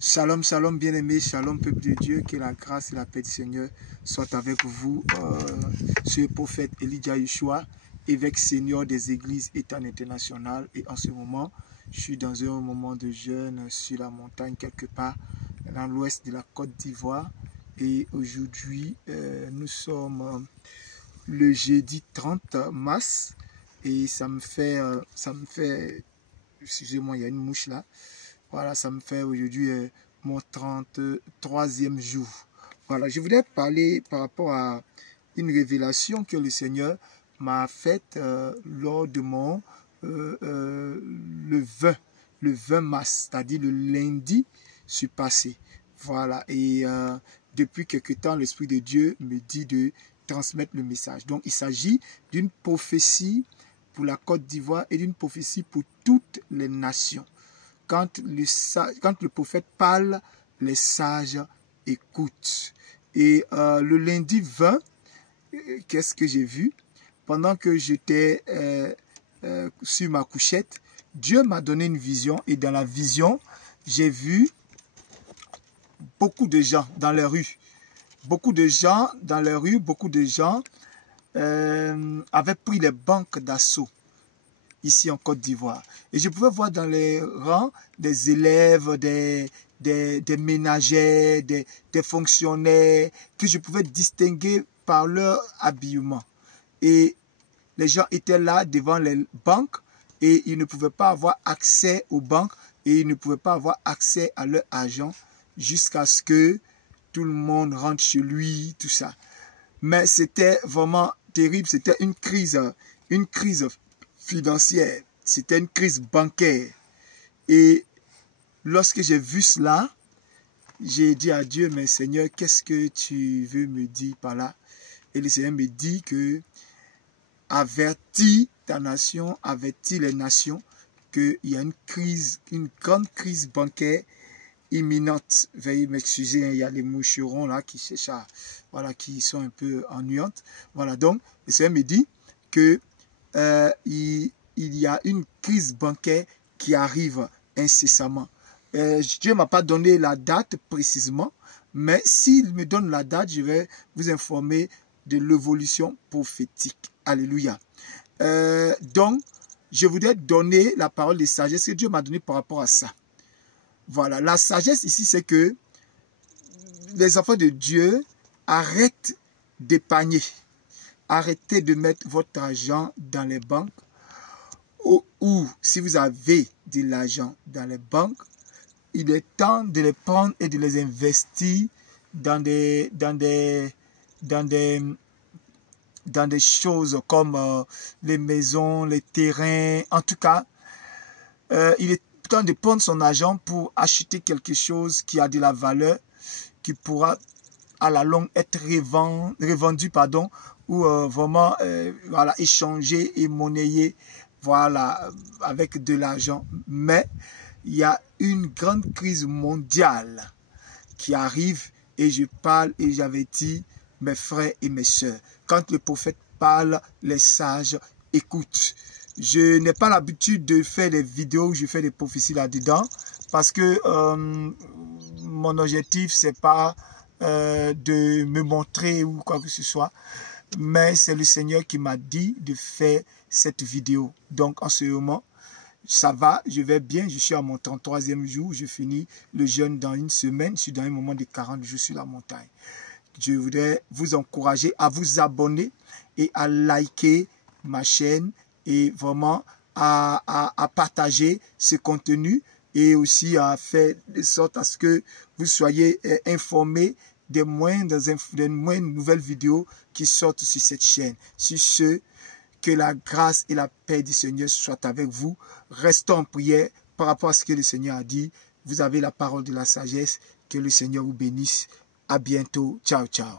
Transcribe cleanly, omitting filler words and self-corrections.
Shalom, shalom, bien-aimés, shalom, peuple de Dieu, que la grâce et la paix du Seigneur soient avec vous. Je suis le prophète Elijah Yeshua, évêque senior des églises État international. Et en ce moment, je suis dans un moment de jeûne sur la montagne, quelque part dans l'ouest de la Côte d'Ivoire. Et aujourd'hui, nous sommes le jeudi 30 mars. Et ça me fait, excusez-moi, il y a une mouche là. Voilà, ça me fait aujourd'hui mon 33e jour. Voilà, je voudrais parler par rapport à une révélation que le Seigneur m'a faite lors de mon le 20 mars, c'est-à-dire le lundi passé. Voilà, et depuis quelque temps, l'Esprit de Dieu me dit de transmettre le message. Donc, il s'agit d'une prophétie pour la Côte d'Ivoire et d'une prophétie pour toutes les nations. Quand le prophète parle, les sages écoutent. Et le lundi 20, qu'est-ce que j'ai vu? Pendant que j'étais sur ma couchette, Dieu m'a donné une vision. Et dans la vision, j'ai vu beaucoup de gens dans les rues. Beaucoup de gens dans les rues, beaucoup de gens avaient pris les banques d'assaut ici en Côte d'Ivoire. Et je pouvais voir dans les rangs des élèves, des ménagères, des fonctionnaires, que je pouvais distinguer par leur habillement. Et les gens étaient là devant les banques et ils ne pouvaient pas avoir accès aux banques et ils ne pouvaient pas avoir accès à leur argent jusqu'à ce que tout le monde rentre chez lui, tout ça. Mais c'était vraiment terrible, c'était une crise financière, c'était une crise bancaire. Et lorsque j'ai vu cela, j'ai dit à Dieu, mais Seigneur, qu'est-ce que tu veux me dire par là? Et le Seigneur me dit que avertis ta nation, avertis les nations qu'il y a une crise, une grande crise bancaire imminente. Veuillez m'excuser, il y a les moucherons là qui cherchent à, voilà, qui sont un peu ennuyantes. Voilà, donc le Seigneur me dit que il y a une crise bancaire qui arrive incessamment. Dieu ne m'a pas donné la date précisément, mais s'il me donne la date, je vais vous informer de l'évolution prophétique. Alléluia. Donc, je voudrais donner la parole de sagesse que Dieu m'a donnée par rapport à ça. Voilà, la sagesse ici, c'est que les enfants de Dieu arrêtent d'épargner. Arrêtez de mettre votre argent dans les banques ou si vous avez de l'argent dans les banques, il est temps de les prendre et de les investir dans des choses comme les maisons, les terrains. En tout cas, il est temps de prendre son argent pour acheter quelque chose qui a de la valeur, qui pourra à la longue être revendu, pardon, ou vraiment voilà, échanger et monnayer, voilà, avec de l'argent. Mais il y a une grande crise mondiale qui arrive et je parle et j'avertis mes frères et mes sœurs. Quand le prophète parle, les sages écoutent. Je n'ai pas l'habitude de faire des vidéos où je fais des prophéties là-dedans parce que mon objectif, c'est pas de me montrer ou quoi que ce soit. Mais c'est le Seigneur qui m'a dit de faire cette vidéo. Donc en ce moment, ça va, je vais bien. Je suis à mon 33e jour. Je finis le jeûne dans une semaine. Je suis dans un moment de 40 jours sur la montagne. Je voudrais vous encourager à vous abonner et à liker ma chaîne et vraiment à partager ce contenu et aussi à faire de sorte à ce que vous soyez informés des moindres nouvelles vidéos qui sortent sur cette chaîne. Sur ce, que la grâce et la paix du Seigneur soient avec vous. Restons en prière par rapport à ce que le Seigneur a dit. Vous avez la parole de la sagesse. Que le Seigneur vous bénisse. À bientôt. Ciao, ciao.